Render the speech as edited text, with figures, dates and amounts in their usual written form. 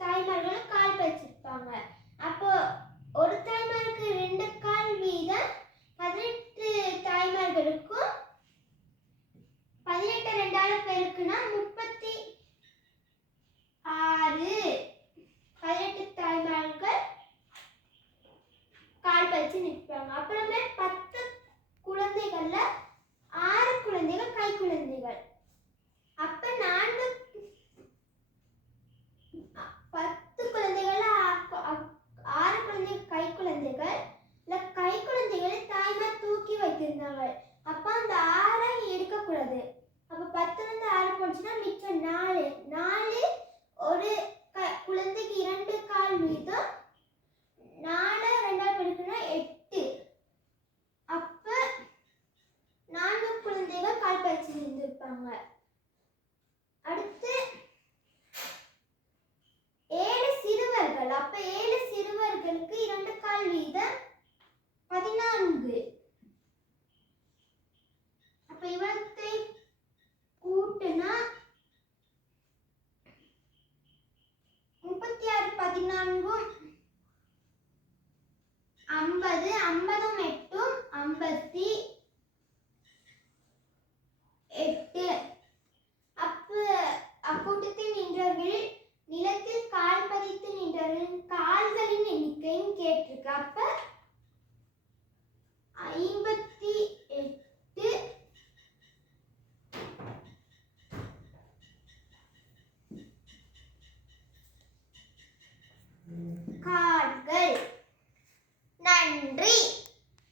தாய்மார்களும் கால் பதிச்சிருப்பாங்க. அப்போ ஒரு தாய்மாருக்கு 2 கால் வீதம் 18 தாய்மார்களுக்கும் 18 2ஆல பெருக்குனா 36 18 தாய்மார்கள் கால் பதிச்சு நிற்பாங்க. அப்புறமே 10 குழந்தைகள்ல 6 குழந்தைகள் கை குழந்தைகள். அப்ப 10 குழந்தைகள்ல 6 குழந்தைகள் கை குழந்தைகள். கை குழந்தைகளை தாய்மார் தூக்கி வைத்திருந்தாங்க. அப்ப அந்த 6 எடுக்கக்கூடாது. அப்ப 10 6 போச்சுன்னா மிச்சம் 4 ஒரு குழந்தைக்கு 2 கால் வீதம் 4 2ஆல் பெருக்குனா 8. அப்ப 4 குழந்தைகள் கால் பதிச்சு நின்றுப்பாங்க. அடுத்து 7 சிறுவர்கள். அப்ப 7 சிறுவர்களுக்கு 2 கால் வீதம் 14. அப்ப இவற்றை கூட்டுனா 36 14